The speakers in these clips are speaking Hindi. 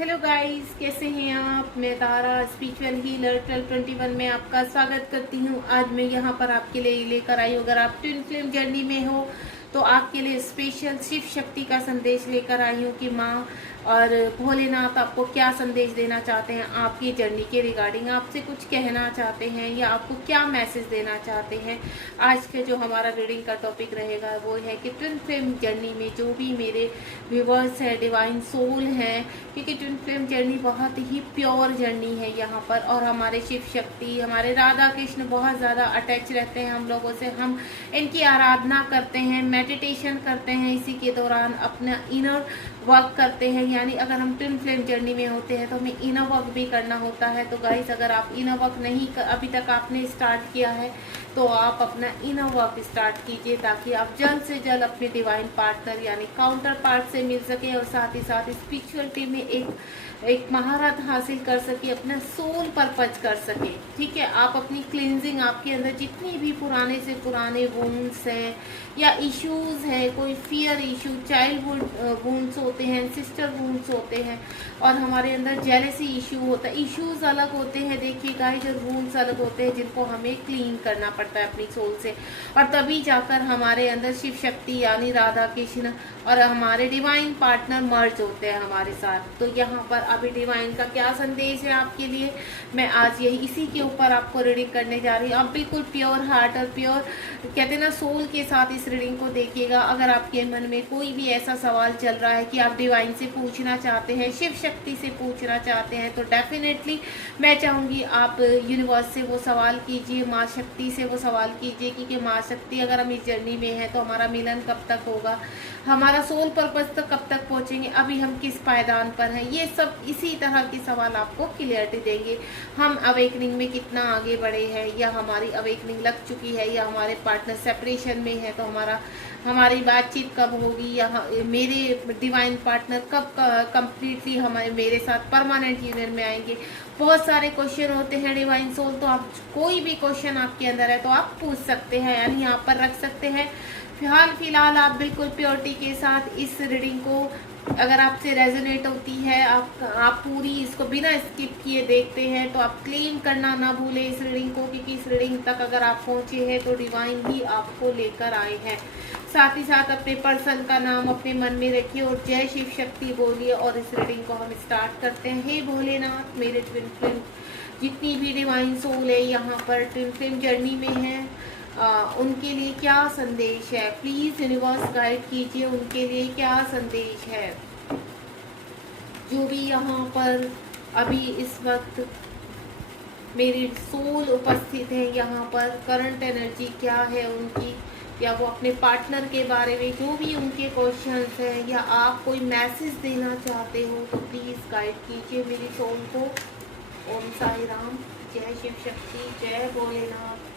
हेलो गाइस, कैसे हैं आप। मैं तारा स्पिरिचुअल हीलर 1221 में आपका स्वागत करती हूँ। आज मैं यहाँ पर आपके लिए लेकर आई हूँ, अगर आप ट्विन फ्लेम जर्नी में हो तो आपके लिए स्पेशल शिव शक्ति का संदेश लेकर आई हूँ कि माँ और भोलेनाथ आपको क्या संदेश देना चाहते हैं, आपकी जर्नी के रिगार्डिंग आपसे कुछ कहना चाहते हैं या आपको क्या मैसेज देना चाहते हैं। आज के जो हमारा रीडिंग का टॉपिक रहेगा वो है कि ट्विन फ्लेम जर्नी में जो भी मेरे व्यूवर्स है, डिवाइन सोल हैं, क्योंकि ट्विन फ्लेम जर्नी बहुत ही प्योर जर्नी है यहाँ पर। और हमारे शिव शक्ति, हमारे राधा कृष्ण बहुत ज़्यादा अटैच रहते हैं हम लोगों से। हम इनकी आराधना करते हैं, मेडिटेशन करते हैं, इसी के दौरान अपना इनर वर्क करते हैं। यानी अगर हम ट्विन फ्लेम जर्नी में होते हैं तो हमें इनर वर्क भी करना होता है। तो गाइस, अगर आप इनर वर्क नहीं अभी तक आपने स्टार्ट किया है तो आप अपना इनर वर्क स्टार्ट कीजिए, ताकि आप जल्द से जल्द अपने डिवाइन पार्टनर यानी काउंटर पार्ट से मिल सके और साथ ही साथ स्पिरिचुअलिटी में एक महारत हासिल कर सके, अपना सोल परपज कर सके। ठीक है, आप अपनी क्लींजिंग, आपके अंदर जितनी भी पुराने से पुराने वुंड्स हैं या इश्यूज है, कोई फियर इशू, चाइल्डहुड वुंड्स होते हैं, सिस्टर वुंड्स होते हैं, और हमारे अंदर जेलसी इशू होता है। इश्यूज अलग होते हैं देखिए गाइस, और वुंड्स अलग होते हैं जिनको हमें क्लीन करना पड़ता है अपनी सोल से, और तभी जाकर हमारे अंदर शिव शक्ति यानी राधा कृष्ण और हमारे डिवाइन पार्टनर मर्ज होते हैं हमारे साथ। तो यहाँ पर अभी डिवाइन का क्या संदेश है आपके लिए, मैं आज यही इसी के ऊपर आपको रीडिंग करने जा रही हूँ। आप बिल्कुल प्योर हार्ट और प्योर कहते हैं ना सोल के साथ इस रीडिंग को देखिएगा। अगर आपके मन में कोई भी ऐसा सवाल चल रहा है कि आप डिवाइन से पूछना चाहते हैं, शिव शक्ति से पूछना चाहते हैं, तो डेफिनेटली मैं चाहूँगी आप यूनिवर्स से वो सवाल कीजिए, माँ शक्ति से वो सवाल कीजिए कि माँ शक्ति, अगर हम इस जर्नी में हैं तो हमारा मिलन कब तक होगा, हमारा सोल पर्पस तक कब तक पहुंचेंगे, अभी हम किस पायदान पर हैं। ये सब इसी तरह के सवाल आपको क्लियरिटी देंगे। हम अवेकनिंग में कितना आगे बढ़े हैं, या हमारी अवेकनिंग लग चुकी है, या हमारे पार्टनर सेपरेशन में है तो हमारी बातचीत कब होगी, या मेरे डिवाइन पार्टनर कब कंप्लीटली हमारे मेरे साथ परमानेंट यूनियन में आएंगे। बहुत सारे क्वेश्चन होते हैं डिवाइन सोल, तो आप कोई भी क्वेश्चन आपके अंदर है तो आप पूछ सकते हैं, यानी यहाँ पर रख सकते हैं। फिलहाल आप बिल्कुल प्योरिटी के साथ इस रीडिंग को, अगर आपसे रेजोनेट होती है, आप पूरी इसको बिना स्किप किए देखते हैं, तो आप क्लेम करना ना भूलें इस रीडिंग को, क्योंकि इस रीडिंग तक अगर आप पहुंचे हैं तो डिवाइन ही आपको लेकर आए हैं। साथ ही साथ अपने पर्सन का नाम अपने मन में रखिए और जय शिव शक्ति बोलिए, और इस रीडिंग को हम स्टार्ट करते हैं। हे भोलेनाथ, मेरे ट्विन फ्लेम जितनी भी डिवाइन सोल है यहाँ पर ट्विन फ्लेम जर्नी में है, उनके लिए क्या संदेश है, प्लीज यूनिवर्स गाइड कीजिए, उनके लिए क्या संदेश है। जो भी यहाँ पर अभी इस वक्त मेरी सोल उपस्थित है यहाँ पर, करंट एनर्जी क्या है उनकी, या वो अपने पार्टनर के बारे में जो भी उनके क्वेश्चंस हैं, या आप कोई मैसेज देना चाहते हो, तो प्लीज गाइड कीजिए मेरी सोल को। ओम साई राम, जय शिव शक्ति, जय भोलेनाथ,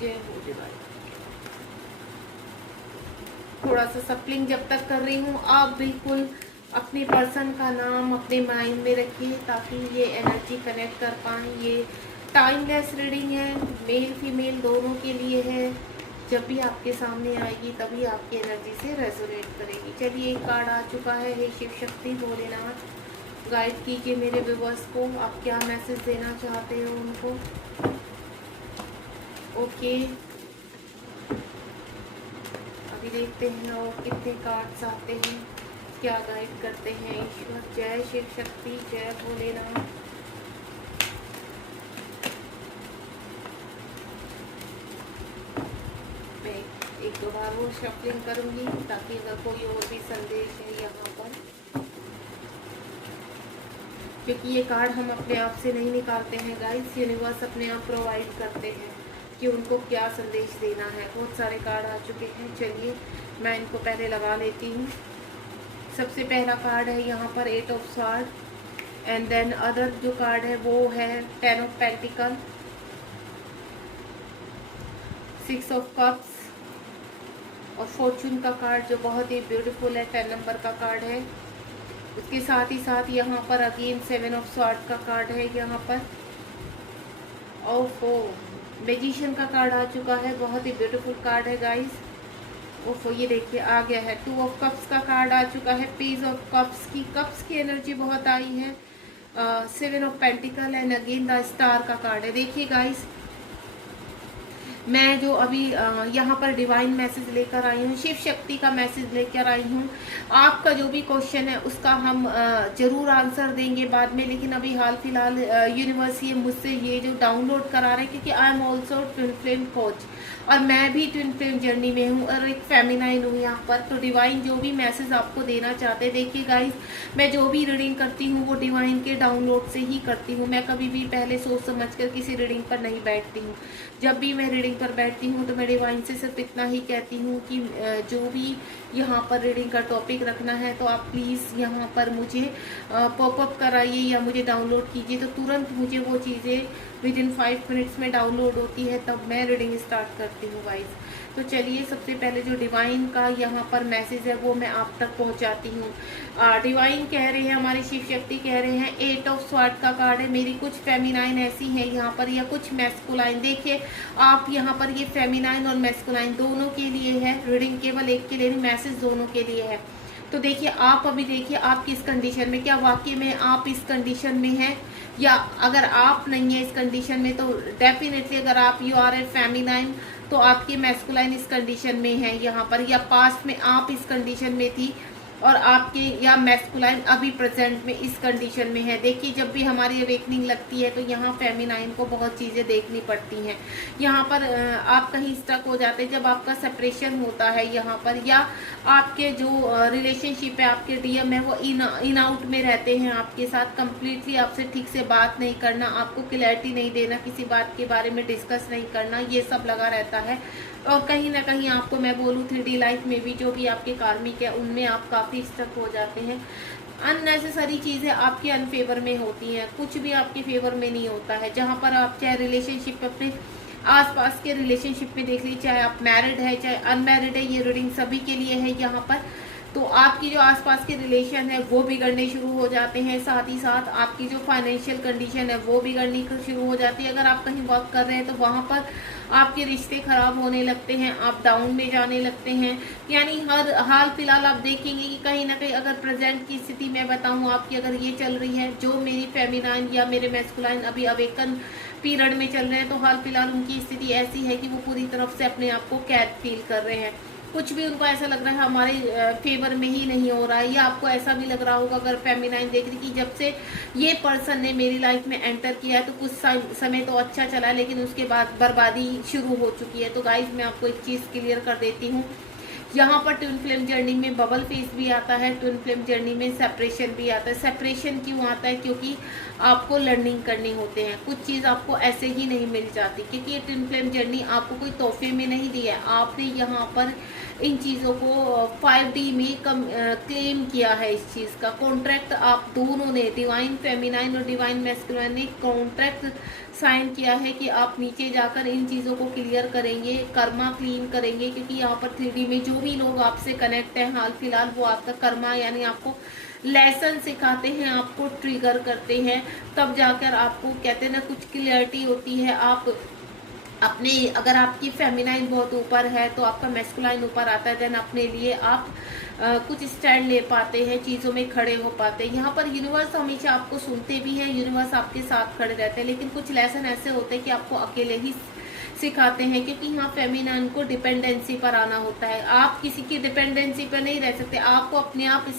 जय भोलेनाथ। थोड़ा सा सप्लिंग जब तक कर रही हूँ, आप बिल्कुल अपने पर्सन का नाम अपने माइंड में रखिए ताकि ये एनर्जी कनेक्ट कर पाए। ये टाइमलेस रीडिंग है, मेल फीमेल दोनों के लिए है। जब भी आपके सामने आएगी तभी आपकी एनर्जी से रेजोनेट करेगी। चलिए, एक कार्ड आ चुका है। हे शिव शक्ति भोलेनाथ, गाइड कीजिए मेरे व्यूअर्स को, आप क्या मैसेज देना चाहते हो उनको। ओके, अभी देखते हैं और कितने कार्ड्स आते हैं, क्या गाइड करते हैं ईश्वर। जय शिव शक्ति, जय भोलेनाथ। मैं एक दो बार वो शफलिंग करूंगी ताकि अगर कोई और भी संदेश है यहाँ पर, क्योंकि ये कार्ड हम अपने आप से नहीं निकालते हैं गाइस, यूनिवर्स अपने आप प्रोवाइड करते हैं कि उनको क्या संदेश देना है। बहुत सारे कार्ड आ चुके हैं, चलिए मैं इनको पहले लगा लेती हूँ। सबसे पहला कार्ड है यहाँ पर 8 of sword, and then other जो कार्ड है वो है 10 ऑफ पेंटिकल, 6 ऑफ कप्स, और फॉर्चून का कार्ड जो बहुत ही ब्यूटीफुल है, 10 नंबर का कार्ड है। उसके साथ ही साथ यहाँ पर अगेन 7 ऑफ स्वॉर्ड का कार्ड है यहाँ पर, और मैजिशियन का कार्ड आ चुका है। बहुत ही ब्यूटीफुल कार्ड है गाइस। ओफो, ये देखिए आ गया है 2 ऑफ कप्स का कार्ड आ चुका है, पेज ऑफ कप्स की एनर्जी बहुत आई है, 7 of pentacle and again the star का कार्ड है। देखिए गाइस, मैं जो अभी यहाँ पर डिवाइन मैसेज लेकर आई हूँ, शिव शक्ति का मैसेज लेकर आई हूँ। आपका जो भी क्वेश्चन है उसका हम जरूर आंसर देंगे बाद में, लेकिन अभी हाल फिलहाल यूनिवर्स ये मुझसे ये जो डाउनलोड करा रहे हैं, क्योंकि I am also twin flame coach और मैं भी ट्विन फ्लेम जर्नी में हूँ और एक फेमिनाइन हूँ यहाँ पर। तो डिवाइन जो भी मैसेज आपको देना चाहते हैं, देखिए गाइस, मैं जो भी रीडिंग करती हूँ वो डिवाइन के डाउनलोड से ही करती हूँ। मैं कभी भी पहले सोच समझ कर किसी रीडिंग पर नहीं बैठती हूँ। जब भी मैं रीडिंग पर बैठती हूँ तो मैं डिवाइन से सिर्फ इतना ही कहती हूँ कि जो भी यहाँ पर रीडिंग का टॉपिक रखना है तो आप प्लीज़ यहाँ पर मुझे पॉपअप कराइए या मुझे डाउनलोड कीजिए, तो तुरंत मुझे वो चीज़ें विद इन 5 मिनट्स में डाउनलोड होती है, तब मैं रीडिंग स्टार्ट करती हूँ गाइस। तो चलिए, सबसे पहले जो डिवाइन का यहाँ पर मैसेज है वो मैं आप तक पहुँचाती हूँ। डिवाइन कह रहे हैं, हमारी शिव शक्ति कह रहे हैं, 8 ऑफ स्वॉर्ड का कार्ड है। मेरी कुछ फेमिनाइन ऐसी हैं यहाँ पर या कुछ मैस्कुलाइन। देखिए आप यहाँ पर ये फेमिनाइन और मैस्कुलाइन दोनों के लिए है, रीडिंग केवल एक के लिए नहीं, मैसेज दोनों के लिए है। तो देखिए आप अभी देखिए आप किस कंडीशन में, क्या वाकई में आप इस कंडीशन में हैं, या अगर आप नहीं है इस कंडीशन में तो डेफिनेटली अगर आप यू आर ए फेमिनाइन तो आपकी मैस्कुलाइन इस कंडीशन में है यहाँ पर, या पास्ट में आप इस कंडीशन में थी और आपके या मैस्कुलाइन अभी प्रेजेंट में इस कंडीशन में है। देखिए जब भी हमारी अवेकनिंग लगती है तो यहाँ फेमिनाइन को बहुत चीज़ें देखनी पड़ती हैं। यहाँ पर आप कहीं स्टक हो जाते हैं जब आपका सेपरेशन होता है यहाँ पर, या आपके जो रिलेशनशिप है, आपके डीएम है वो इन आउट में रहते हैं आपके साथ, कंप्लीटली आपसे ठीक से बात नहीं करना, आपको क्लैरिटी नहीं देना, किसी बात के बारे में डिस्कस नहीं करना, ये सब लगा रहता है। और कहीं ना कहीं आपको मैं बोलूँ 3D लाइफ में भी जो भी आपके कार्मिक है उनमें आप काफ़ी स्टक हो जाते हैं। अननेसेसरी चीज़ें आपके अनफेवर में होती हैं, कुछ भी आपके फेवर में नहीं होता है। जहाँ पर आप चाहे रिलेशनशिप अपने आसपास के रिलेशनशिप में देख लीजिए, चाहे आप मैरिड है चाहे अनमैरिड है, ये रीडिंग सभी के लिए है यहाँ पर। तो आपकी जो आसपास के रिलेशन है वो बिगड़ने शुरू हो जाते हैं, साथ ही साथ आपकी जो फाइनेंशियल कंडीशन है वो बिगड़नी शुरू हो जाती है। अगर आप कहीं वर्क कर रहे हैं तो वहाँ पर आपके रिश्ते खराब होने लगते हैं, आप डाउन में जाने लगते हैं। यानी हर हाल फिलहाल आप देखेंगे कि कहीं ना कहीं अगर प्रेजेंट की स्थिति मैं बताऊँ आपकी अगर ये चल रही है, जो मेरी फेमिनाइन या मेरे मैस्कुलाइन अभी अवेकन पीरियड में चल रहे हैं, तो हाल फिलहाल उनकी स्थिति ऐसी है कि वो पूरी तरफ से अपने आप को कैद फील कर रहे हैं। कुछ भी उनको ऐसा लग रहा है हमारे फेवर में ही नहीं हो रहा है, या आपको ऐसा भी लग रहा होगा अगर फेमिनाइन देख रही कि जब से ये पर्सन ने मेरी लाइफ में एंटर किया है तो कुछ समय तो अच्छा चला है लेकिन उसके बाद बर्बादी शुरू हो चुकी है। तो गाइज मैं आपको एक चीज़ क्लियर कर देती हूँ, यहाँ पर ट्विन फ्लेम जर्नी में बबल फेस भी आता है, ट्विन फ्लेम जर्नी में सेपरेशन भी आता है। सेपरेशन क्यों आता है? क्योंकि आपको लर्निंग करनी होते हैं, कुछ चीज़ आपको ऐसे ही नहीं मिल जाती, क्योंकि ये ट्विन फ्लेम जर्नी आपको कोई तोहफे में नहीं दिया है, आपने यहाँ पर इन चीज़ों को 5D में क्लेम किया है। इस चीज़ का कॉन्ट्रैक्ट आप दोनों ने, डिवाइन फेमिनाइन और डिवाइन मैस्कुलाइन ने कॉन्ट्रैक्ट साइन किया है कि आप नीचे जाकर इन चीज़ों को क्लियर करेंगे, कर्मा क्लीन करेंगे। क्योंकि यहाँ पर 3D में जो भी लोग आपसे कनेक्ट हैं हाल फिलहाल वो आपका कर्मा यानी आपको लेसन सिखाते हैं, आपको ट्रिगर करते हैं, तब जाकर आपको कहते हैं ना कुछ क्लियरिटी होती है। आप अपने, अगर आपकी फेमिनाइन बहुत ऊपर है तो आपका मैस्कुलाइन ऊपर आता है, देन अपने लिए आप कुछ स्टैंड ले पाते हैं, चीज़ों में खड़े हो पाते हैं। यहाँ पर यूनिवर्स हमेशा आपको सुनते भी हैं, यूनिवर्स आपके साथ खड़े रहते हैं, लेकिन कुछ लेसन ऐसे होते हैं कि आपको अकेले ही सिखाते हैं, क्योंकि यहाँ फेमिनाइन को डिपेंडेंसी पर आना होता है। आप किसी की डिपेंडेंसी पर नहीं रह सकते, आपको अपने आप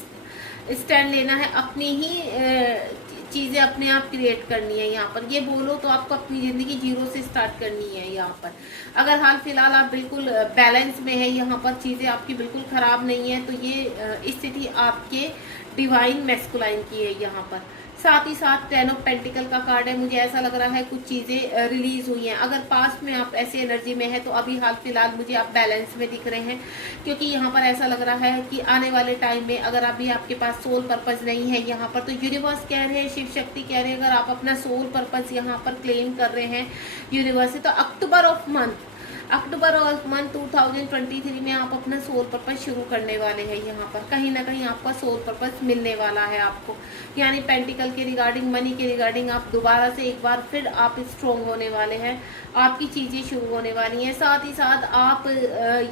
स्टैंड लेना है, अपनी ही चीज़ें अपने आप क्रिएट करनी है। यहाँ पर ये बोलो तो आपको अपनी ज़िंदगी जीरो से स्टार्ट करनी है। यहाँ पर अगर हाल फिलहाल आप बिल्कुल बैलेंस में है, यहाँ पर चीज़ें आपकी बिल्कुल ख़राब नहीं है, तो ये स्थिति आपके डिवाइन मैस्कुलाइन की है यहाँ पर। साथ ही साथ 10 ऑफ पेंटिकल का कार्ड है। मुझे ऐसा लग रहा है कुछ चीज़ें रिलीज हुई हैं। अगर पास्ट में आप ऐसी एनर्जी में है तो अभी हाल फिलहाल मुझे आप बैलेंस में दिख रहे हैं, क्योंकि यहाँ पर ऐसा लग रहा है कि आने वाले टाइम में अगर अभी आपके पास सोल पर्पस नहीं है यहाँ पर, तो यूनिवर्स कह रहे हैं, शिव शक्ति कह रहे हैं, अगर आप अपना सोल पर्पस यहाँ पर क्लेम कर रहे हैं यूनिवर्स से, तो अक्टूबर ऑफ मंथ अक्टूबर और मंथ 2023 में आप अपना सोल पर्पस शुरू करने वाले हैं। यहाँ पर कहीं ना कहीं आपका सोल पर्पस मिलने वाला है आपको, यानी पेंटिकल के रिगार्डिंग, मनी के रिगार्डिंग आप दोबारा से एक बार फिर आप स्ट्रॉन्ग होने वाले हैं, आपकी चीज़ें शुरू होने वाली हैं। साथ ही साथ आप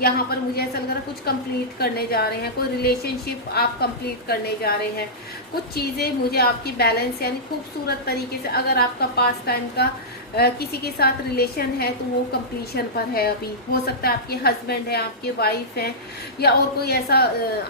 यहाँ पर मुझे ऐसा लग रहा है कुछ कंप्लीट करने जा रहे हैं, कोई रिलेशनशिप आप कंप्लीट करने जा रहे हैं, कुछ चीज़ें मुझे आपकी बैलेंस यानी खूबसूरत तरीके से, अगर आपका पास टाइम का किसी के साथ रिलेशन है तो वो कंप्लीशन पर है। अभी हो सकता है आपके हस्बैंड है, आपके वाइफ हैं, या और कोई ऐसा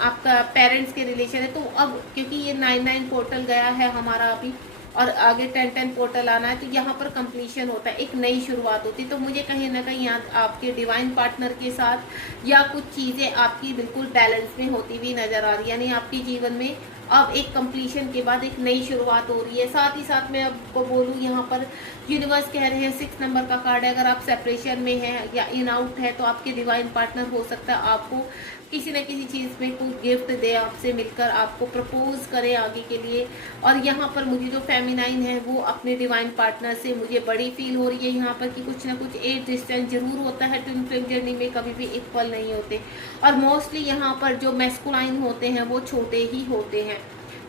आपका पेरेंट्स के रिलेशन है। तो अब क्योंकि ये 9-9 पोर्टल गया है हमारा अभी, और आगे 10-10 पोर्टल आना है, तो यहाँ पर कंप्लीशन होता है, एक नई शुरुआत होती है। तो मुझे कहीं ना कहीं यहाँ आपके डिवाइन पार्टनर के साथ या कुछ चीज़ें आपकी बिल्कुल बैलेंस में होती हुई नजर आ रही है, यानी आपके जीवन में अब एक कंप्लीशन के बाद एक नई शुरुआत हो रही है। साथ ही साथ मैं आपको बोलूँ, यहाँ पर यूनिवर्स कह रहे हैं 6 नंबर का कार्ड है, अगर आप सेपरेशन में हैं या इन आउट है तो आपके डिवाइन पार्टनर हो सकता है आपको किसी न किसी चीज़ में कोई गिफ्ट दे, आपसे मिलकर आपको प्रपोज करे आगे के लिए। और यहाँ पर मुझे जो फेमिनाइन है वो अपने डिवाइन पार्टनर से मुझे बड़ी फील हो रही है यहाँ पर, कि कुछ ना कुछ एज डिस्टेंस जरूर होता है ट्विन फ्लेम जर्नी में, कभी भी इक्वल नहीं होते। और मोस्टली यहाँ पर जो मैस्कुलाइन होते हैं वो छोटे ही होते हैं।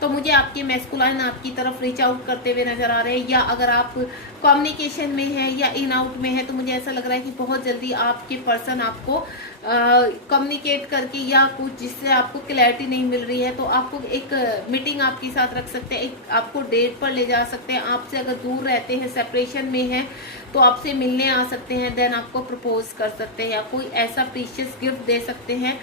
तो मुझे आपके मैस्कुलाइन आपकी तरफ रीच आउट करते हुए नजर आ रहे हैं, या अगर आप कम्युनिकेशन में हैं या इन आउट में है तो मुझे ऐसा लग रहा है कि बहुत जल्दी आपके पर्सन आपको कम्युनिकेट करके, या कुछ जिससे आपको क्लैरिटी नहीं मिल रही है तो आपको एक मीटिंग आपके साथ रख सकते हैं, एक आपको डेट पर ले जा सकते हैं। आपसे अगर दूर रहते हैं, सेपरेशन में हैं, तो आपसे मिलने आ सकते हैं, देन आपको प्रपोज कर सकते हैं, या कोई ऐसा प्रीशियस गिफ्ट दे सकते हैं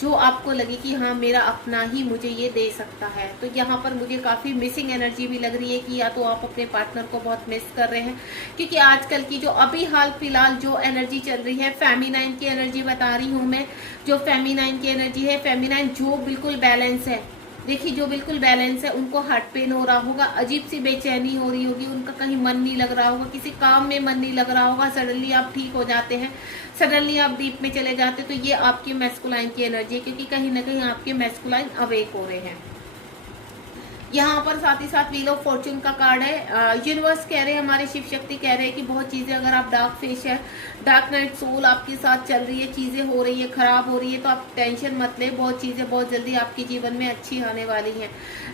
जो आपको लगे कि हाँ मेरा अपना ही मुझे ये दे सकता है। तो यहाँ पर मुझे काफ़ी मिसिंग एनर्जी भी लग रही है, कि या तो आप अपने पार्टनर को बहुत मिस कर रहे हैं, क्योंकि आजकल की जो अभी हाल फिलहाल जो एनर्जी चल रही है, फेमिनाइन की एनर्जी बता रही हूँ मैं। जो फेमिनाइन की एनर्जी है, फेमिनाइन जो बिल्कुल बैलेंस है, देखिए जो बिल्कुल बैलेंस है, उनको हार्ट पेन हो रहा होगा, अजीब सी बेचैनी हो रही होगी, उनका कहीं मन नहीं लग रहा होगा, किसी काम में मन नहीं लग रहा होगा, सडनली आप ठीक हो जाते हैं, सडनली आप डीप में चले जाते हैं। तो ये आपकी मैस्कुलाइन की एनर्जी है, क्योंकि कहीं ना कहीं आपके मैस्कुलाइन अवेक हो रहे हैं। यहाँ पर साथ ही साथ व्हील ऑफ फॉर्चून का कार्ड है। यूनिवर्स कह रहे हैं, हमारे शिव शक्ति कह रहे हैं कि बहुत चीज़ें, अगर आप डार्क फेस है, डार्क नाइट सोल आपके साथ चल रही है, चीज़ें हो रही है, खराब हो रही है, तो आप टेंशन मत ले, बहुत चीज़ें बहुत जल्दी आपके जीवन में अच्छी आने वाली हैं।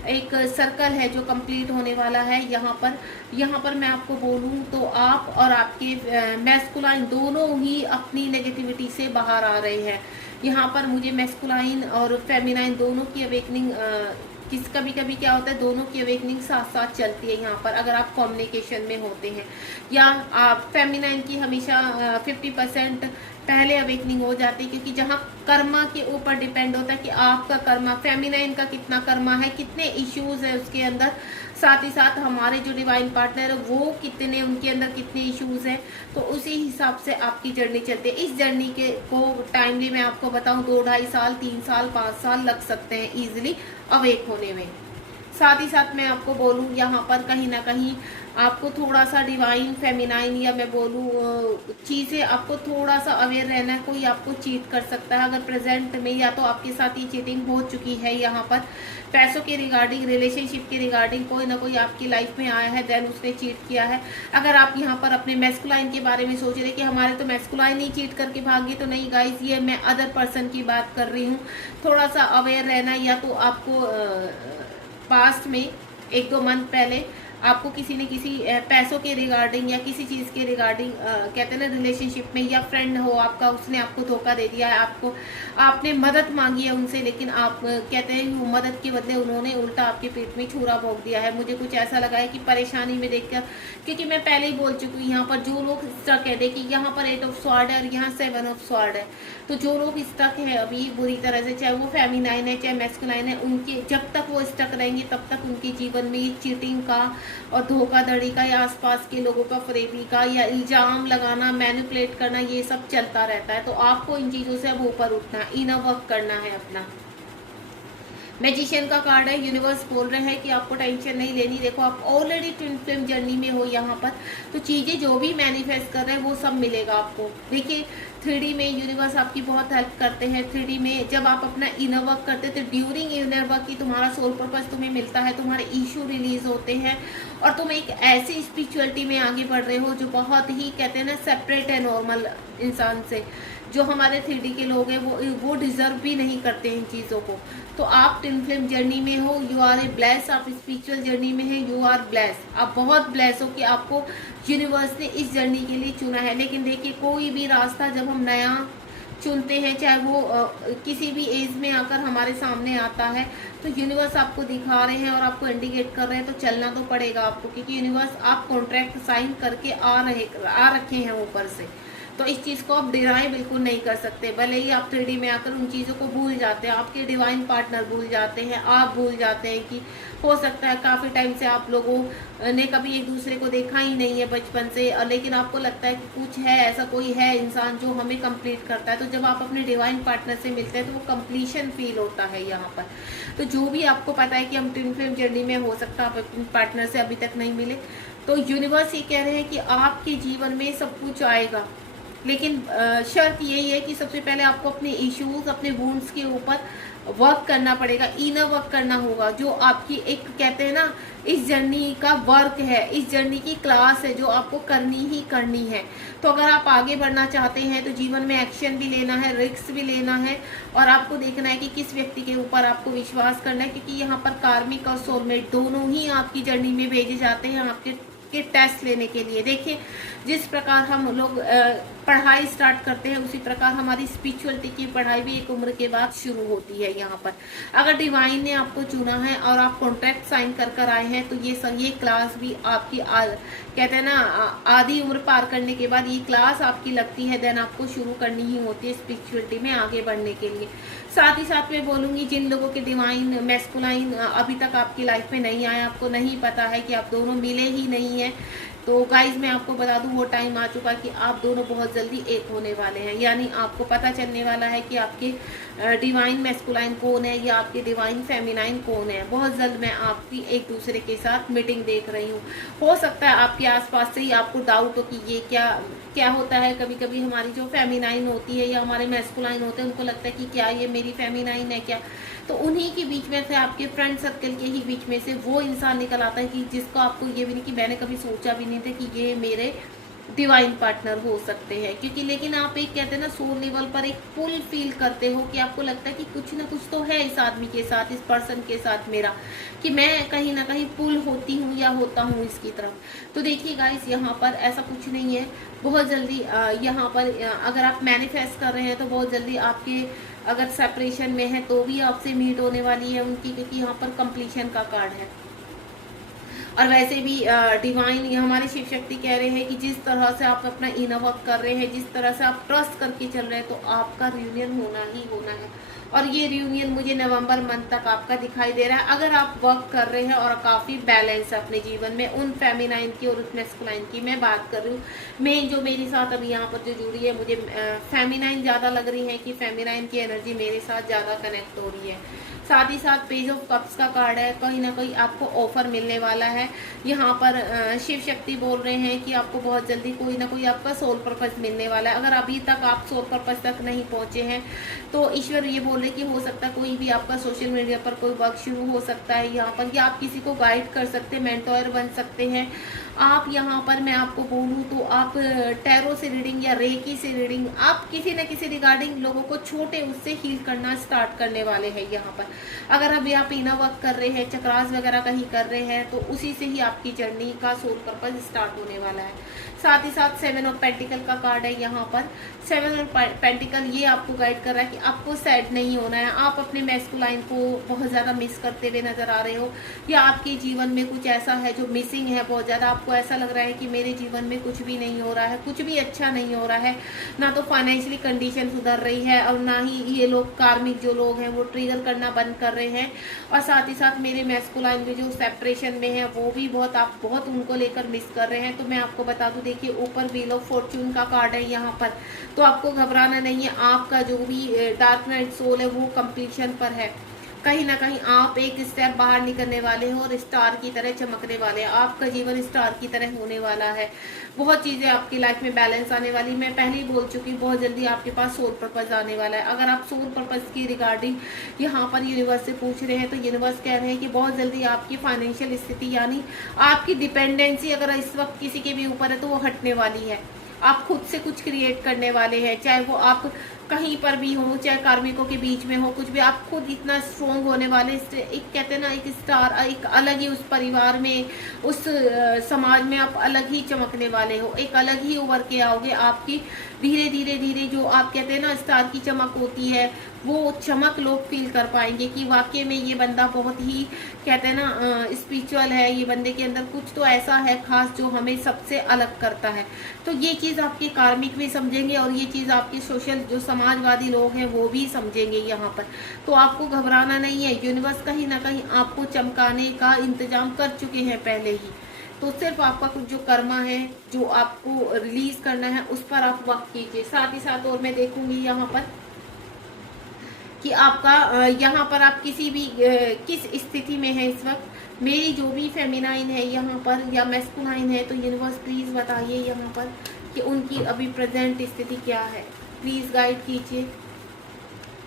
एक सर्कल है जो कंप्लीट होने वाला है यहाँ पर मैं आपको बोलूँ तो आप और आपके मैस्कुलाइन दोनों ही अपनी नेगेटिविटी से बाहर आ रहे हैं। यहाँ पर मुझे मैस्कुलाइन और फेमिनाइन दोनों की अवेकनिंग, कभी कभी क्या होता है, दोनों की अवेकनिंग साथ साथ चलती है। यहाँ पर अगर आप कम्युनिकेशन में होते हैं, या आप फेमिनाइन की हमेशा 50% पहले अवेकनिंग हो जाती है, क्योंकि जहाँ कर्मा के ऊपर डिपेंड होता है कि आपका कर्मा, फेमिनाइन का कितना कर्मा है, कितने इश्यूज है उसके अंदर, साथ ही साथ हमारे जो डिवाइन पार्टनर है वो कितने, उनके अंदर कितने इश्यूज हैं, तो उसी हिसाब से आपकी जर्नी चलती है। इस जर्नी के को टाइमली मैं आपको बताऊं 2-2.5 साल, 3 साल, 5 साल लग सकते हैं ईजिली अवेक होने में। साथ ही साथ मैं आपको बोलूँ, यहाँ पर कहीं ना कहीं आपको थोड़ा सा डिवाइन फेमिनाइन, या मैं बोलूँ चीज़ें, आपको थोड़ा सा अवेयर रहना है। कोई आपको चीट कर सकता है अगर प्रेजेंट में, या तो आपके साथ ये चीटिंग हो चुकी है, यहाँ पर पैसों के रिगार्डिंग, रिलेशनशिप के रिगार्डिंग कोई ना कोई आपकी लाइफ में आया है, देन उसने चीट किया है। अगर आप यहाँ पर अपने मैस्कुलाइन के बारे में सोच रहे कि हमारे तो मैस्कुलाइन ही चीट करके भागे, तो नहीं गाइस, ये मैं अदर पर्सन की बात कर रही हूँ। थोड़ा सा अवेयर रहना, या तो आपको पास्ट में 1-2 मंथ पहले आपको किसी न किसी पैसों के रिगार्डिंग या किसी चीज़ के रिगार्डिंग, कहते हैं ना रिलेशनशिप में, या फ्रेंड हो आपका, उसने आपको धोखा दे दिया है, आपने मदद मांगी है उनसे, लेकिन आप कहते हैं वो मदद के बदले उन्होंने उल्टा आपके पेट में छुरा भोंक दिया है। मुझे कुछ ऐसा लगा है कि परेशानी में देखकर, क्योंकि मैं पहले ही बोल चुकी हूँ, यहाँ पर जो लोग स्टक है, देखिए यहाँ पर 8 ऑफ स्वॉर्ड है और यहाँ 7 ऑफ स्वॉर्ड है, तो जो लोग स्टक है अभी बुरी तरह से, चाहे वो फेमिनाइन है चाहे मैस्कुलाइन है, उनके जब तक वो स्टक रहेंगे तब तक उनके जीवन में चीटिंग का और धोखाधड़ी का, या आसपास के लोगों का फरेबी का, या इल्जाम लगाना, मैनिपुलेट करना, ये सब चलता रहता है। तो आपको इन चीज़ों से अब ऊपर उठना है, इनर वर्क करना है अपना। मैजिशियन का कार्ड है। यूनिवर्स बोल रहे हैं कि आपको टेंशन नहीं लेनी। देखो आप ऑलरेडी ट्विन फ्लेम जर्नी में हो यहाँ पर, तो चीज़ें जो भी मैनिफेस्ट कर रहे हैं वो सब मिलेगा आपको। देखिए 3D में यूनिवर्स आपकी बहुत हेल्प करते हैं। 3D में जब आप अपना इनर वर्क करते हैं तो ड्यूरिंग इनर वर्क की तुम्हारा सोल पर्पस तुम्हें मिलता है, तुम्हारे इशू रिलीज होते हैं और तुम एक ऐसी स्पिरिचुअलिटी में आगे बढ़ रहे हो जो बहुत ही कहते हैं ना सेपरेट है नॉर्मल इंसान से। जो हमारे 3D के लोग हैं वो डिजर्व भी नहीं करते इन चीज़ों को। तो आप ट्विन फ्लेम जर्नी में हो, यू आर ए ब्लेस। आप स्पिरिचुअल जर्नी में है, यू आर ब्लेस। आप बहुत ब्लेस हो कि आपको यूनिवर्स ने इस जर्नी के लिए चुना है। लेकिन देखिए कोई भी रास्ता जब हम नया चुनते हैं, चाहे वो किसी भी एज में आकर हमारे सामने आता है, तो यूनिवर्स आपको दिखा रहे हैं और आपको इंडिकेट कर रहे हैं, तो चलना तो पड़ेगा आपको, क्योंकि यूनिवर्स आप कॉन्ट्रैक्ट साइन करके आ रखे हैं ऊपर से। तो इस चीज़ को आप डिनाई बिल्कुल नहीं कर सकते। भले ही आप 3D में आकर उन चीज़ों को भूल जाते हैं, आपके डिवाइन पार्टनर भूल जाते हैं, आप भूल जाते हैं कि हो सकता है काफ़ी टाइम से आप लोगों ने कभी एक दूसरे को देखा ही नहीं है बचपन से, और लेकिन आपको लगता है कि कुछ है, ऐसा कोई है इंसान जो हमें कंप्लीट करता है। तो जब आप अपने डिवाइन पार्टनर से मिलते हैं तो वो कंप्लीशन फील होता है यहाँ पर। तो जो भी आपको पता है कि हम ट्विन फ्लेम जर्नी में हो सकता है आप अपने पार्टनर से अभी तक नहीं मिले, तो यूनिवर्स ये कह रहे हैं कि आपके जीवन में सब कुछ आएगा। लेकिन शर्त यही है कि सबसे पहले आपको अपने इश्यूज, अपने वुंड्स के ऊपर वर्क करना पड़ेगा, इनर वर्क करना होगा। जो आपकी एक कहते हैं ना इस जर्नी का वर्क है, इस जर्नी की क्लास है जो आपको करनी ही करनी है। तो अगर आप आगे बढ़ना चाहते हैं तो जीवन में एक्शन भी लेना है, रिस्क भी लेना है, और आपको देखना है कि किस व्यक्ति के ऊपर आपको विश्वास करना है, क्योंकि यहाँ पर कार्मिक और सोलमेट दोनों ही आपकी जर्नी में भेजे जाते हैं आपके टेस्ट लेने के लिए। देखिए जिस प्रकार हम लोग पढ़ाई स्टार्ट करते हैं, उसी प्रकार हमारी स्पिरिचुअलिटी की पढ़ाई भी एक उम्र के बाद शुरू होती है यहाँ पर। अगर डिवाइन ने आपको चुना है और आप कॉन्ट्रैक्ट साइन कर आए हैं, तो ये क्लास भी आपकी कहते हैं ना आधी उम्र पार करने के बाद ये क्लास आपकी लगती है, देन आपको शुरू करनी ही होती है स्पिरिचुअलिटी में आगे बढ़ने के लिए। साथ ही साथ मैं बोलूँगी जिन लोगों के डिवाइन मैस्कुलाइन अभी तक आपकी लाइफ में नहीं आया, आपको नहीं पता है कि आप दोनों मिले ही नहीं हैं, तो गाइज मैं आपको बता दूं वो टाइम आ चुका कि आप दोनों बहुत जल्दी एक होने वाले हैं। यानी आपको पता चलने वाला है कि आपके डिवाइन मैस्कुलाइन कौन है या आपके डिवाइन फेमिनाइन कौन है। बहुत जल्द मैं आपकी एक दूसरे के साथ मीटिंग देख रही हूँ। हो सकता है आपके आसपास से ही आपको डाउट हो कि ये क्या होता है। कभी कभी हमारी जो फेमिनाइन होती है या हमारे मैस्कुलाइन होते हैं, उनको लगता है कि क्या ये मेरी फेमिनाइन है क्या। तो उन्हीं के बीच में से, आपके फ्रेंड सर्कल के ही बीच में से वो इंसान निकल आता है कि जिसको आपको ये भी नहीं कि मैंने कभी सोचा भी नहीं था कि ये मेरे डिवाइन पार्टनर हो सकते हैं। क्योंकि लेकिन आप एक कहते हैं ना सोल लेवल पर एक पुल फील करते हो कि आपको लगता है कि कुछ ना कुछ तो है इस आदमी के साथ, इस पर्सन के साथ मेरा, कि मैं कहीं ना कहीं पुल होती हूँ या होता हूँ इसकी तरफ। तो देखिए गाइस यहाँ पर ऐसा कुछ नहीं है। बहुत जल्दी यहाँ पर अगर आप मैनिफेस्ट कर रहे हैं तो बहुत जल्दी आपके अगर सेपरेशन में है तो भी आपसे मीट होने वाली है उनकी, क्योंकि यहाँ पर कंप्लीशन का कार्ड है। और वैसे भी डिवाइन हमारे शिव शक्ति कह रहे हैं कि जिस तरह से आप अपना इनर वर्क कर रहे हैं, जिस तरह से आप ट्रस्ट करके चल रहे हैं, तो आपका रियूनियन होना ही होना है। और ये रियूनियन मुझे नवंबर मंथ तक आपका दिखाई दे रहा है, अगर आप वर्क कर रहे हैं और काफ़ी बैलेंस है अपने जीवन में। उन फेमिनाइन की और उस मैस्कुलाइन की मैं बात कर रही हूँ। मेन जो मेरे साथ अभी यहाँ पर जो जुड़ी है, मुझे फेमिनाइन ज़्यादा लग रही है कि फेमिनाइन की एनर्जी मेरे साथ ज़्यादा कनेक्ट हो रही है। साथ ही साथ पेज ऑफ कप्स का कार्ड है, कहीं ना कहीं आपको ऑफर मिलने वाला है। यहाँ पर शिव शक्ति बोल रहे हैं कि आपको बहुत जल्दी कोई ना कोई आपका सोल पर्पस मिलने वाला है। अगर अभी तक आप सोल पर्पस तक नहीं पहुँचे हैं तो ईश्वर ये बोल रहे कि हो सकता है कोई भी आपका सोशल मीडिया पर कोई वर्क शुरू हो सकता है यहाँ पर, या आप किसी को गाइड कर सकते हैं, मेंटोर बन सकते हैं आप। यहाँ पर मैं आपको बोलूँ तो आप टैरो से रीडिंग या रेकी से रीडिंग, आप किसी न किसी रिगार्डिंग लोगों को छोटे उससे हील करना स्टार्ट करने वाले हैं यहाँ पर। अगर अभी आप इनर वर्क कर रहे हैं, चक्रास वगैरह कहीं कर रहे हैं, तो उसी से ही आपकी जर्नी का सोल पर्पस स्टार्ट होने वाला है। साथ ही साथ 7 ऑफ पेंटिकल का कार्ड है यहाँ पर। 7 ऑफ पेंटिकल ये आपको गाइड कर रहा है कि आपको सैड नहीं होना है। आप अपने मैस्कुलाइन को बहुत ज़्यादा मिस करते हुए नजर आ रहे हो, या आपके जीवन में कुछ ऐसा है जो मिसिंग है बहुत ज़्यादा। आपको ऐसा लग रहा है कि मेरे जीवन में कुछ भी नहीं हो रहा है, कुछ भी अच्छा नहीं हो रहा है, ना तो फाइनेंशियली कंडीशन सुधर रही है और ना ही ये लोग कार्मिक जो लोग हैं वो ट्रिगर करना बंद कर रहे हैं। और साथ ही साथ मेरे मैस्कुलाइन में जो सेपरेशन में है वो भी आप बहुत उनको लेकर मिस कर रहे हैं। तो मैं आपको बता दूं, देखिए ऊपर व्हील ऑफ फॉर्च्यून का कार्ड है यहाँ पर, तो आपको घबराना नहीं है। आपका जो भी डार्क नाइट सोल है वो कंप्लीशन पर है। कहीं ना कहीं आप एक स्टेप बाहर निकलने वाले हो और स्टार की तरह चमकने वाले हैं। आपका जीवन स्टार की तरह होने वाला है। बहुत चीजें आपकी लाइफ में बैलेंस आने वाली। मैं पहले ही बोल चुकी, बहुत जल्दी आपके पास सोल पर्पस आने वाला है। अगर आप सोल पर्पस की रिगार्डिंग यहाँ पर यूनिवर्स से पूछ रहे हैं तो यूनिवर्स कह रहे हैं कि बहुत जल्दी आपकी फाइनेंशियल स्थिति यानी आपकी डिपेंडेंसी अगर इस वक्त किसी के भी ऊपर है तो वो हटने वाली है। आप खुद से कुछ क्रिएट करने वाले हैं, चाहे वो आप कहीं पर भी हो, चाहे कार्मिकों के बीच में हो, कुछ भी आप खुद इतना स्ट्रोंग होने वाले। एक कहते हैं ना, एक स्टार, एक अलग ही उस परिवार में, उस समाज में आप अलग ही चमकने वाले हो, एक अलग ही उभर के आओगे। आपकी धीरे धीरे धीरे जो आप कहते हैं ना स्टार की चमक होती है, वो चमक लोग फील कर पाएंगे कि वाकई में ये बंदा बहुत ही कहते हैं ना स्पिरिचुअल है, ये बंदे के अंदर कुछ तो ऐसा है खास जो हमें सबसे अलग करता है। तो ये चीज़ आपके कार्मिक भी समझेंगे और ये चीज़ आपके सोशल जो समाजवादी लोग हैं वो भी समझेंगे यहाँ पर। तो आपको घबराना नहीं है, यूनिवर्स कहीं ना कहीं आपको चमकाने का इंतजाम कर चुके हैं पहले ही। तो सिर्फ आपका कुछ जो कर्मा है जो आपको रिलीज करना है उस पर आप वक्त कीजिए। साथ ही साथ और मैं देखूंगी यहाँ पर कि आपका यहाँ पर आप किसी भी किस स्थिति में है इस वक्त। मेरी जो भी फेमिनाइन है यहाँ पर या मैस्कुलाइन है तो यूनिवर्स प्लीज़ बताइए यहाँ पर कि उनकी अभी प्रेजेंट स्थिति क्या है। प्लीज़ गाइड कीजिए।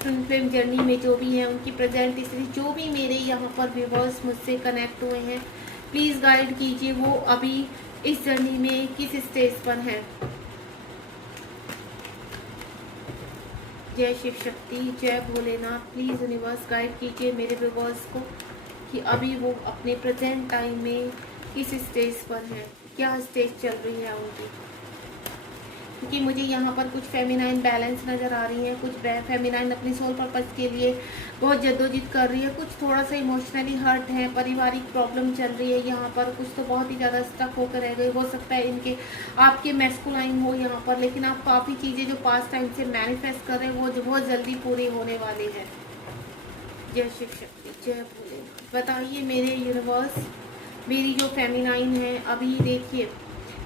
ट्विन फ्लेम जर्नी में जो भी है उनकी प्रेजेंट स्थिति, जो भी मेरे यहाँ पर व्यूअर्स मुझसे कनेक्ट हुए हैं प्लीज़ गाइड कीजिए वो अभी इस जर्नी में किस स्टेज पर हैं। जय शिव शक्ति, जय भोलेनाथ। प्लीज़ यूनिवर्स गाइड कीजिए मेरे व्यूअर्स को कि अभी वो अपने प्रेजेंट टाइम में किस स्टेज पर हैं, क्या स्टेज चल रही है उनकी। क्योंकि मुझे यहाँ पर कुछ फेमिनाइन बैलेंस नज़र आ रही है, कुछ फेमिनाइन अपनी सोल पर्पस के लिए बहुत जद्दोजहद कर रही है, कुछ थोड़ा सा इमोशनली हर्ट है, पारिवारिक प्रॉब्लम चल रही है यहाँ पर, कुछ तो बहुत ही ज़्यादा स्टक होकर रह गए। हो सकता है इनके आपके मैस्कुलाइन हो यहाँ पर, लेकिन आप काफ़ी चीज़ें जो पास्ट टाइम से मैनिफेस्ट कर रहे हैं वो जो बहुत जल्दी पूरी होने वाली है। जय शिव शक्ति, जय भोले। बताइए मेरे यूनिवर्स, मेरी जो फेमिनाइन है अभी देखिए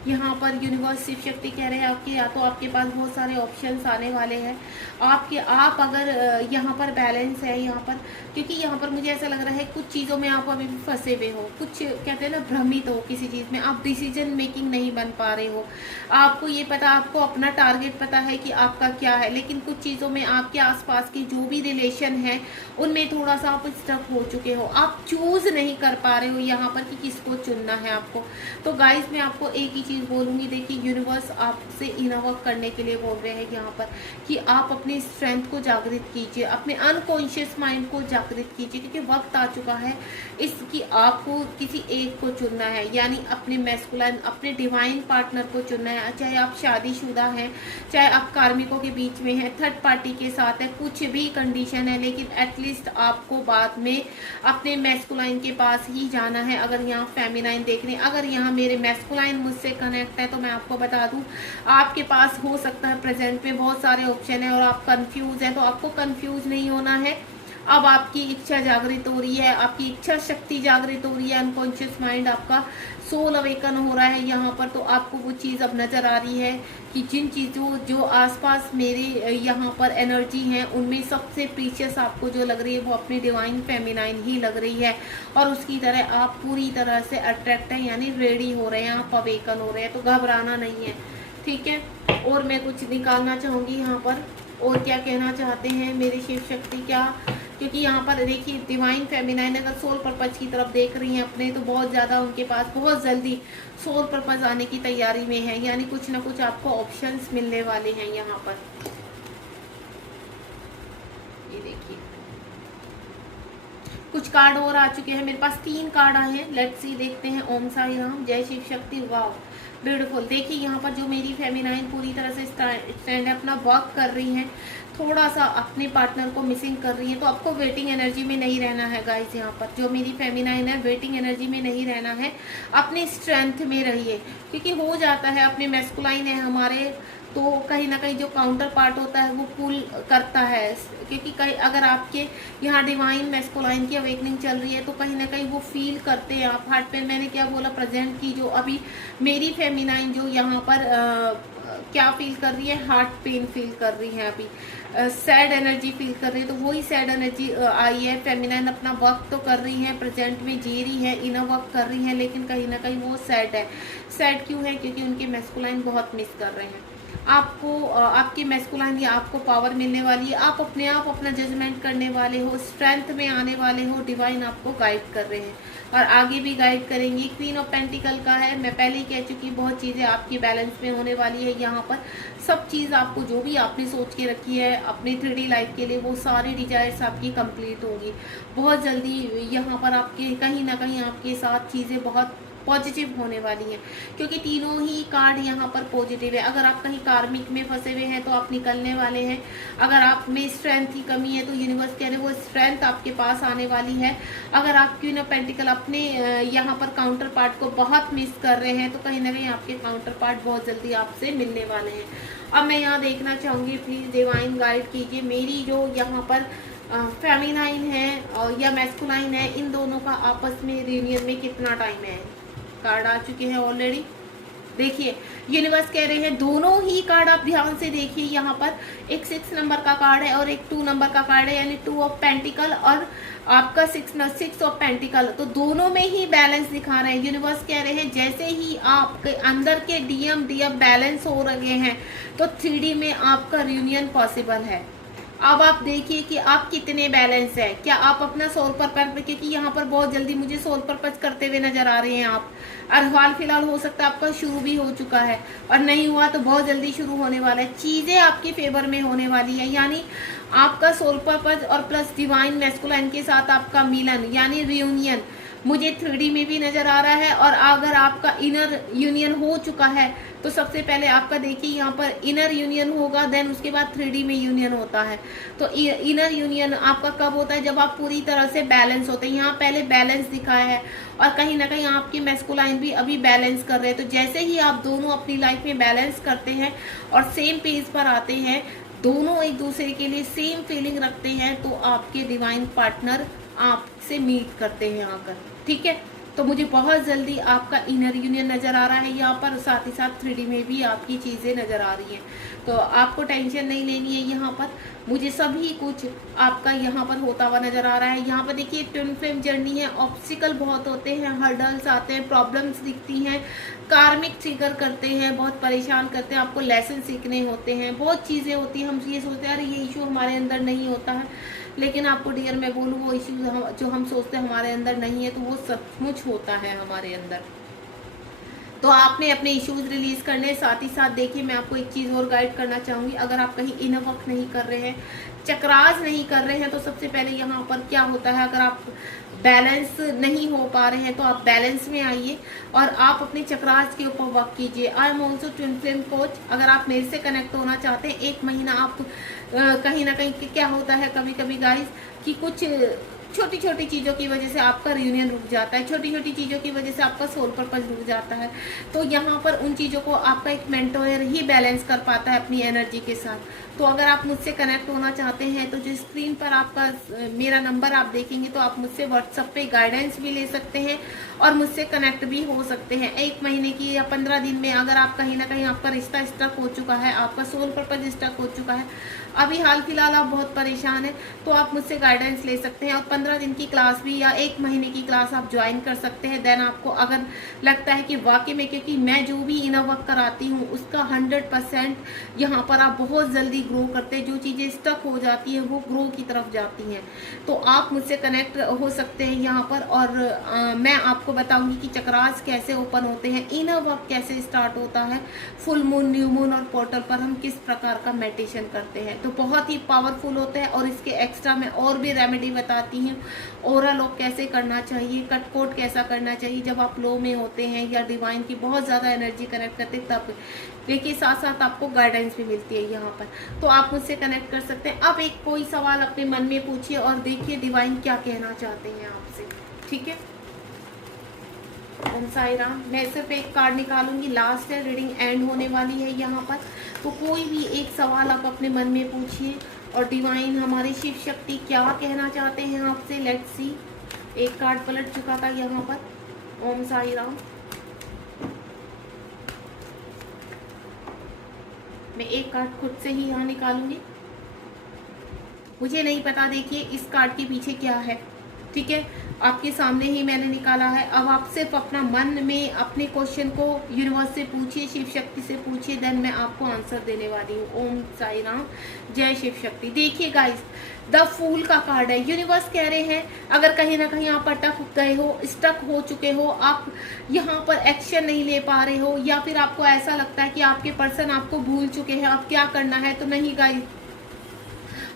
यहाँ पर यूनिवर्स शिव शक्ति कह रहे हैं आपके या तो आपके पास बहुत सारे ऑप्शंस आने वाले हैं। आप अगर यहाँ पर बैलेंस है यहाँ पर, क्योंकि यहाँ पर मुझे ऐसा लग रहा है कुछ चीज़ों में आप अभी भी फंसे हुए हो, कुछ कहते हैं ना भ्रमित हो किसी चीज़ में, आप डिसीजन मेकिंग नहीं बन पा रहे हो। आपको ये पता, आपको अपना टारगेट पता है कि आपका क्या है, लेकिन कुछ चीज़ों में आपके आसपास के जो भी रिलेशन है उनमें थोड़ा सा आप स्टक हो चुके हो। आप चूज़ नहीं कर पा रहे हो यहाँ पर कि किसको चुनना है आपको। तो गाइस मैं आपको एक ही चीज़ बोलूंगी, देखिए यूनिवर्स आपसे इनवर्क करने के लिए बोल रहे हैं यहाँ पर कि आप अपनी स्ट्रेंथ को जागृत कीजिए, अपने अनकॉन्शियस माइंड को जागृत कीजिए, क्योंकि वक्त आ चुका है इसकी आपको किसी एक को चुनना है, यानी अपने मैस्कुलाइन, अपने डिवाइन पार्टनर को चुनना है। चाहे आप शादीशुदा हैं, चाहे आप कार्मिकों के बीच में हैं, थर्ड पार्टी के साथ है, कुछ भी कंडीशन है, लेकिन एटलीस्ट आपको बाद में अपने मैस्कुलाइन के पास ही जाना है। अगर यहाँ फेमिनाइन देख रहे हैं, अगर यहाँ मेरे मैस्कुलाइन मुझसे कनेक्ट है तो मैं आपको बता दूं आपके पास हो सकता है प्रेजेंट में बहुत सारे ऑप्शन है और आप कंफ्यूज हैं, तो आपको कंफ्यूज नहीं होना है। अब आपकी इच्छा जागृत हो रही है, आपकी इच्छा शक्ति जागृत हो रही है, अनकॉन्शियस माइंड आपका सोल अवेकन हो रहा है यहाँ पर। तो आपको वो चीज़ अब नज़र आ रही है कि जिन चीज़ों जो आसपास मेरे यहाँ पर एनर्जी हैं उनमें सबसे प्रीशियस आपको जो लग रही है वो अपनी डिवाइन फेमिनाइन ही लग रही है, और उसकी तरह आप पूरी तरह से अट्रैक्ट हैं, यानी रेडी हो रहे हैं, आप अवेकन हो रहे हैं। तो घबराना नहीं है, ठीक है। और मैं कुछ निकालना चाहूँगी यहाँ पर, और क्या कहना चाहते हैं मेरे शिव शक्ति क्या, क्योंकि यहाँ पर देखिए डिवाइन फेमिनाइन अगर सोल पर्पस की तरफ देख रही हैं अपने, तो बहुत ज़्यादा उनके पास बहुत जल्दी सोल पर्पस आने की तैयारी में है, यानी कुछ ना कुछ आपको ऑप्शंस मिलने वाले हैं यहाँ पर। ये देखिए कुछ कार्ड और आ चुके हैं, मेरे पास 3 कार्ड आए हैं। लेट्स सी, देखते हैं। ओम साई राम, जय शिव शक्ति। वाह ब्यूटीफुल। देखिए यहाँ पर जो मेरी फेमिनाइन पूरी तरह से स्टैंड अपना वर्क कर रही हैं, थोड़ा सा अपने पार्टनर को मिसिंग कर रही है, तो आपको वेटिंग एनर्जी में नहीं रहना है गाइस। यहाँ पर जो मेरी फेमिनाइन है वेटिंग एनर्जी में नहीं रहना है, अपनी स्ट्रेंथ में रहिए, क्योंकि हो जाता है अपने मैस्कुलाइन है हमारे, तो कहीं ना कहीं जो काउंटर पार्ट होता है वो पुल करता है, क्योंकि कहीं अगर आपके यहाँ डिवाइन मैस्कुलाइन की अवेकनिंग चल रही है तो कहीं ना कहीं वो फील करते हैं आप हार्ट पे। मैंने क्या बोला, प्रेजेंट की जो अभी मेरी फेमिनाइन जो यहाँ पर क्या फील कर रही है, हार्ट पेन फील कर रही है, अभी सैड एनर्जी फील कर रही है। तो वही सैड एनर्जी आई है। फेमिनाइन अपना वर्क तो कर रही है, प्रेजेंट में जी रही है, इनर वर्क कर रही है, लेकिन कहीं ना कहीं वो सैड है। सैड क्यों है? क्योंकि उनके मैस्कुलाइन बहुत मिस कर रहे हैं आपको। आपकी मैस्कुलाइन या आपको पावर मिलने वाली है, आप अपने आप अपना जजमेंट करने वाले हो, स्ट्रेंथ में आने वाले हो। डिवाइन आपको गाइड कर रहे हैं और आगे भी गाइड करेंगे। क्वीन ऑफ पेंटिकल का है, मैं पहले ही कह चुकी, बहुत चीज़ें आपकी बैलेंस में होने वाली है। यहाँ पर सब चीज़ आपको जो भी आपने सोच के रखी है अपनी 3D लाइफ के लिए, वो सारी डिजायर्स आपकी कंप्लीट होंगी बहुत जल्दी। यहाँ पर आपके कहीं ना कहीं आपके साथ चीज़ें बहुत पॉजिटिव होने वाली है, क्योंकि तीनों ही कार्ड यहाँ पर पॉजिटिव है। अगर आप कहीं कार्मिक में फंसे हुए हैं तो आप निकलने वाले हैं। अगर आप में स्ट्रेंथ की कमी है तो यूनिवर्स कह रहे हैं वो स्ट्रेंथ आपके पास आने वाली है। अगर आप क्वीन ऑफ पेंटिकल अपने यहाँ पर काउंटर पार्ट को बहुत मिस कर रहे हैं तो कहीं ना कहीं आपके काउंटर पार्ट बहुत जल्दी आपसे मिलने वाले हैं। अब मैं यहाँ देखना चाहूँगी, प्लीज़ डिवाइन गाइड कीजिए मेरी जो यहाँ पर फेमिनाइन है या मैस्कुलाइन है, इन दोनों का आपस में रियूनियन में कितना टाइम है। कार्ड आ चुके हैं ऑलरेडी। देखिए यूनिवर्स कह रहे हैं दोनों ही कार्ड आप ध्यान से देखिए। यहाँ पर एक 6 नंबर का कार्ड है और एक 2 नंबर का कार्ड है, यानी 2 ऑफ पेंटिकल और आपका 6 ऑफ पेंटिकल। तो दोनों में ही बैलेंस दिखा रहे हैं। यूनिवर्स कह रहे हैं जैसे ही आपके अंदर के डीएम बैलेंस हो रहे हैं तो 3D में आपका रियूनियन पॉसिबल है। अब आप देखिए कि आप कितने बैलेंस है। क्या आप अपना सोल पर्पज, क्योंकि यहाँ पर बहुत जल्दी मुझे सोल पर्पज करते हुए नजर आ रहे हैं आप, और हाल फिलहाल हो सकता है आपका शुरू भी हो चुका है और नहीं हुआ तो बहुत जल्दी शुरू होने वाला है। चीजें आपके फेवर में होने वाली है, यानी आपका सोल पर्पज और प्लस डिवाइन मैस्कुलाइन के साथ आपका मिलन यानी रियूनियन मुझे 3D में भी नजर आ रहा है। और अगर आपका इनर यूनियन हो चुका है तो सबसे पहले आपका देखिए यहाँ पर इनर यूनियन होगा, देन उसके बाद 3D में यूनियन होता है। तो इनर यूनियन आपका कब होता है? जब आप पूरी तरह से बैलेंस होते हैं। यहाँ पहले बैलेंस दिखा है और कहीं ना कहीं आपकी मैस्कुलाइन भी अभी बैलेंस कर रहे हैं। तो जैसे ही आप दोनों अपनी लाइफ में बैलेंस करते हैं और सेम पेज पर आते हैं, दोनों एक दूसरे के लिए सेम फीलिंग रखते हैं, तो आपके डिवाइन पार्टनर आपसे मीट करते हैं आकर। ठीक है, तो मुझे बहुत जल्दी आपका इनर यूनियन नज़र आ रहा है यहाँ पर, साथ ही साथ 3D में भी आपकी चीज़ें नज़र आ रही हैं। तो आपको टेंशन नहीं लेनी है। यहाँ पर मुझे सभी कुछ आपका यहाँ पर होता हुआ नज़र आ रहा है। यहाँ पर देखिए ट्विन फ्लेम जर्नी है, ऑब्स्टिकल बहुत होते हैं, हर्डल्स आते हैं, प्रॉब्लम्स दिखती हैं, कार्मिक ट्रिगर करते हैं, बहुत परेशान करते हैं, आपको लेसन सीखने होते हैं, बहुत चीज़ें होती हैं। हम ये सोचते हैं अरे ये इशू हमारे अंदर नहीं होता है, लेकिन आपको डियर मैं बोलूँ वो इश्यूज जो हम सोचते हैं हमारे अंदर नहीं है तो वो सचमुच होता है हमारे अंदर। तो आपने अपने इश्यूज रिलीज करने, साथ ही साथ देखिए मैं आपको एक चीज़ और गाइड करना चाहूँगी। अगर आप कहीं इनर वर्क नहीं कर रहे हैं, चक्रास नहीं कर रहे हैं, तो सबसे पहले यहाँ पर क्या होता है, अगर आप बैलेंस नहीं हो पा रहे हैं तो आप बैलेंस में आइए और आप अपने चक्रास के ऊपर वर्क कीजिए। I am also twin flame coach. अगर आप मेरे से कनेक्ट होना चाहते हैं, 1 महीना आप कहीं ना कहीं क्या होता है कभी कभी गाइस कि कुछ छोटी छोटी चीज़ों की वजह से आपका रियूनियन रुक जाता है, छोटी छोटी चीज़ों की वजह से आपका सोल पर्पज रुक जाता है। तो यहाँ पर उन चीज़ों को आपका एक मेंटोर ही बैलेंस कर पाता है अपनी एनर्जी के साथ। तो अगर आप मुझसे कनेक्ट होना चाहते हैं तो जो स्क्रीन पर आपका मेरा नंबर आप देखेंगे तो आप मुझसे व्हाट्सएप पे गाइडेंस भी ले सकते हैं और मुझसे कनेक्ट भी हो सकते हैं। 1 महीने की या 15 दिन में अगर आप कहीं ना कहीं आपका रिश्ता स्टक हो चुका है, आपका सोल पर्पज स्टक हो चुका है, अभी हाल फिलहाल आप बहुत परेशान हैं, तो आप मुझसे गाइडेंस ले सकते हैं और 15 दिन की क्लास भी या 1 महीने की क्लास आप ज्वाइन कर सकते हैं। देन आपको अगर लगता है कि वाकई में, क्योंकि मैं जो भी इनर वर्क कराती हूँ उसका 100% यहाँ पर आप बहुत जल्दी ग्रो करते हैं। जो चीज़ें स्टक हो जाती हैं वो ग्रो की तरफ जाती हैं। तो आप मुझसे कनेक्ट हो सकते हैं यहाँ पर और मैं आपको बताऊंगी कि चक्रास कैसे ओपन होते हैं, इनर वर्क कैसे स्टार्ट होता है, फुल मून, न्यू मून और पोर्टल पर हम किस प्रकार का मेडिटेशन करते हैं। तो बहुत ही पावरफुल होते हैं और इसके एक्स्ट्रा मैं और भी रेमेडी बताती हूँ। ओरा लॉक कैसे करना चाहिए, कट कोट कैसा करना चाहिए जब आप लो में होते हैं या डिवाइन की बहुत ज़्यादा एनर्जी कनेक्ट करते हैं, तब देखिए साथ साथ आपको गाइडेंस भी मिलती है यहाँ पर। तो आप मुझसे कनेक्ट कर सकते हैं। अब एक कोई सवाल अपने मन में पूछिए और देखिए डिवाइन क्या कहना चाहते हैं आपसे। ठीक है, ओम साई राम। मैं सिर्फ एक कार्ड निकालूंगी, लास्ट है, रीडिंग एंड होने वाली है यहाँ पर। तो कोई भी एक सवाल आप अपने मन में पूछिए और डिवाइन हमारी शिव शक्ति क्या कहना चाहते हैं आपसे। Let's see. एक कार्ड पलट चुका था यहाँ पर। ओम साई राम। मैं एक कार्ड खुद से ही यहाँ निकालूंगी, मुझे नहीं पता देखिए इस कार्ड के पीछे क्या है। ठीक है, आपके सामने ही मैंने निकाला है। अब आप सिर्फ अपना मन में अपने क्वेश्चन को यूनिवर्स से पूछिए, शिव शक्ति से पूछिए, देन मैं आपको आंसर देने वाली हूँ। ओम साई राम, जय शिव शक्ति। देखिए गाइस, द फूल का कार्ड है। यूनिवर्स कह रहे हैं अगर कहीं ना कहीं आप अटक गए हो, स्टक हो चुके हो, आप यहाँ पर एक्शन नहीं ले पा रहे हो, या फिर आपको ऐसा लगता है कि आपके पर्सन आपको भूल चुके हैं, अब क्या करना है, तो नहीं गाइस,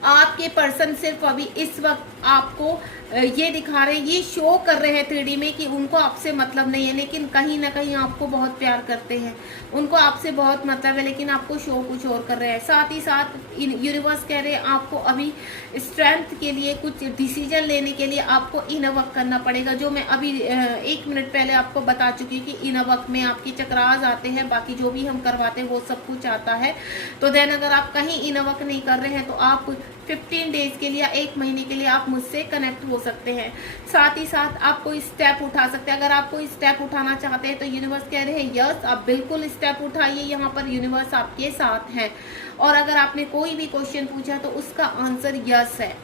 आपके पर्सन सिर्फ अभी इस वक्त आपको ये दिखा रहे हैं, ये शो कर रहे हैं 3D में कि उनको आपसे मतलब नहीं है, लेकिन कहीं ना कहीं आपको बहुत प्यार करते हैं, उनको आपसे बहुत मतलब है, लेकिन आपको शो कुछ और कर रहे हैं। साथ ही साथ यूनिवर्स कह रहे हैं आपको अभी स्ट्रेंथ के लिए, कुछ डिसीजन लेने के लिए आपको इनर वर्क करना पड़ेगा, जो मैं अभी 1 मिनट पहले आपको बता चुकी हूँ कि इनर वर्क में आपके चक्रास आते हैं, बाकी जो भी हम करवाते हैं वो सब कुछ आता है। तो देन अगर आप कहीं इनर वर्क नहीं कर रहे हैं तो आप 15 डेज के लिए, 1 महीने के लिए आप मुझसे कनेक्ट हो सकते हैं। साथ ही साथ आप कोई स्टेप उठा सकते हैं। अगर आप कोई स्टेप उठाना चाहते हैं तो यूनिवर्स कह रहे हैं यस, आप बिल्कुल स्टेप उठाइए, यहाँ पर यूनिवर्स आपके साथ है। और अगर आपने कोई भी क्वेश्चन पूछा तो उसका आंसर यस है।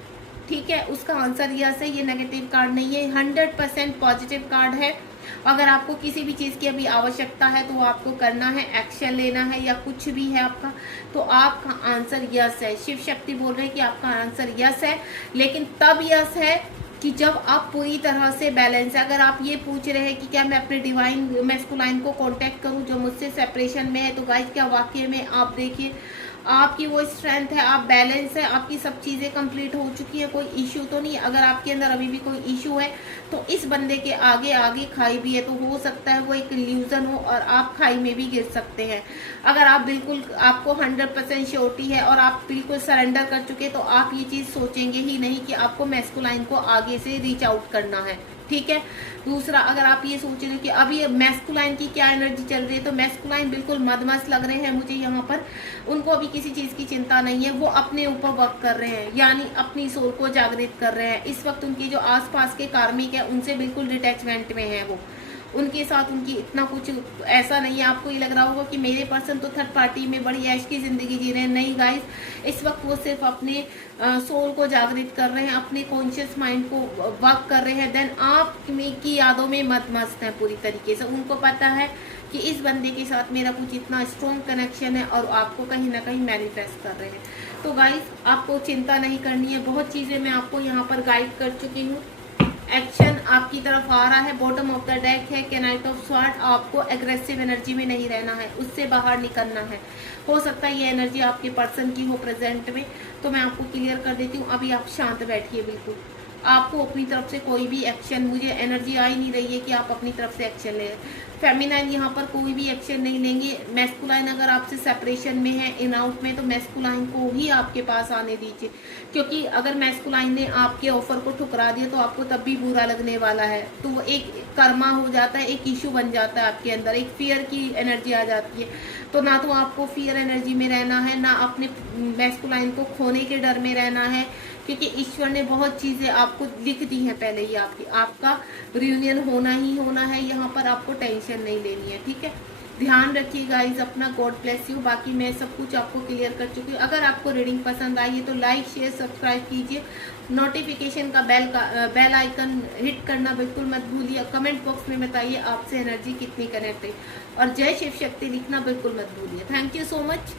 ठीक है, उसका आंसर यस है, ये नेगेटिव कार्ड नहीं है, 100% पॉजिटिव कार्ड है। अगर आपको किसी भी चीज़ की अभी आवश्यकता है तो आपको करना है, एक्शन लेना है, या कुछ भी है आपका, तो आपका आंसर यस है। शिव शक्ति बोल रहे हैं कि आपका आंसर यस है, लेकिन तब यस है कि जब आप पूरी तरह से बैलेंस है। अगर आप ये पूछ रहे हैं कि क्या मैं अपने डिवाइन मैस्कुलाइन को कांटेक्ट करूं जो मुझसे सेपरेशन में है, तो गाइस क्या वाकई में आप देखिए आपकी वो स्ट्रेंथ है, आप बैलेंस है, आपकी सब चीज़ें कंप्लीट हो चुकी है, कोई इश्यू तो नहीं। अगर आपके अंदर अभी भी कोई इश्यू है तो इस बंदे के आगे आगे खाई भी है, तो हो सकता है वो एक इल्यूजन हो और आप खाई में भी गिर सकते हैं। अगर आप बिल्कुल, आपको 100% श्योरिटी है और आप बिल्कुल सरेंडर कर चुके, तो आप ये चीज़ सोचेंगे ही नहीं कि आपको मैस्कुलाइन को आगे से रीच आउट करना है। ठीक है, दूसरा, अगर आप ये सोच रहे हो कि अभी मैस्कुलाइन की क्या एनर्जी चल रही है, तो मैस्कुलाइन बिल्कुल मदमस्त लग रहे हैं मुझे यहाँ पर। उनको अभी किसी चीज़ की चिंता नहीं है, वो अपने ऊपर वर्क कर रहे हैं, यानी अपनी सोल को जागृत कर रहे हैं। इस वक्त उनकी जो आसपास के कार्मिक है उनसे बिल्कुल डिटैचमेंट में है, वो उनके साथ उनकी इतना कुछ ऐसा नहीं है। आपको ये लग रहा होगा कि मेरे पर्सन तो थर्ड पार्टी में बड़ी ऐश की जिंदगी जी रहे हैं, नहीं गाइस, इस वक्त वो सिर्फ अपने सोल को जागृत कर रहे हैं, अपने कॉन्शियस माइंड को वर्क कर रहे हैं। देन आप की यादों में मस्त हैं पूरी तरीके से। उनको पता है कि इस बंदे के साथ मेरा कुछ इतना स्ट्रॉन्ग कनेक्शन है और आपको कहीं ना कहीं मैनिफेस्ट कर रहे हैं। तो गाइस आपको चिंता नहीं करनी है, बहुत चीज़ें मैं आपको यहाँ पर गाइड कर चुकी हूँ। एक्शन आपकी तरफ आ रहा है, बॉटम ऑफ द डेक है कि नाइट ऑफ स्वॉर्ड। आपको एग्रेसिव एनर्जी में नहीं रहना है, उससे बाहर निकलना है। हो सकता है ये एनर्जी आपके पर्सन की हो प्रेजेंट में, तो मैं आपको क्लियर कर देती हूँ। अभी आप शांत बैठिए, बिल्कुल आपको अपनी तरफ से कोई भी एक्शन, मुझे एनर्जी आ ही नहीं रही है कि आप अपनी तरफ से एक्शन ले। फेमिनाइन यहाँ पर कोई भी एक्शन नहीं लेंगे। मैस्कुलाइन अगर आपसे सेपरेशन में है, इन आउट में, तो मैस्कुलाइन को ही आपके पास आने दीजिए, क्योंकि अगर मैस्कुलाइन ने आपके ऑफर को ठुकरा दिया तो आपको तब भी बुरा लगने वाला है। तो वो एक कर्मा हो जाता है, एक इशू बन जाता है आपके अंदर, एक फियर की एनर्जी आ जाती है। तो ना तो आपको फियर एनर्जी में रहना है, ना अपने मैस्कुलाइन को खोने के डर में रहना है, क्योंकि ईश्वर ने बहुत चीज़ें आपको लिख दी हैं पहले ही। आपका रियूनियन होना ही होना है, यहाँ पर आपको टेंशन नहीं लेनी है। ठीक है, ध्यान रखिए गाइज अपना। God bless you. बाकी मैं सब कुछ आपको क्लियर कर चुकी हूँ। अगर आपको रीडिंग पसंद आई है तो लाइक शेयर सब्सक्राइब कीजिए, नोटिफिकेशन का बेल आइकन हिट करना बिल्कुल मत भूलिए। कमेंट बॉक्स में बताइए आपसे एनर्जी कितनी कनेक्ट है, और जय शिव शक्ति लिखना बिल्कुल मत भूलिए। Thank you so much.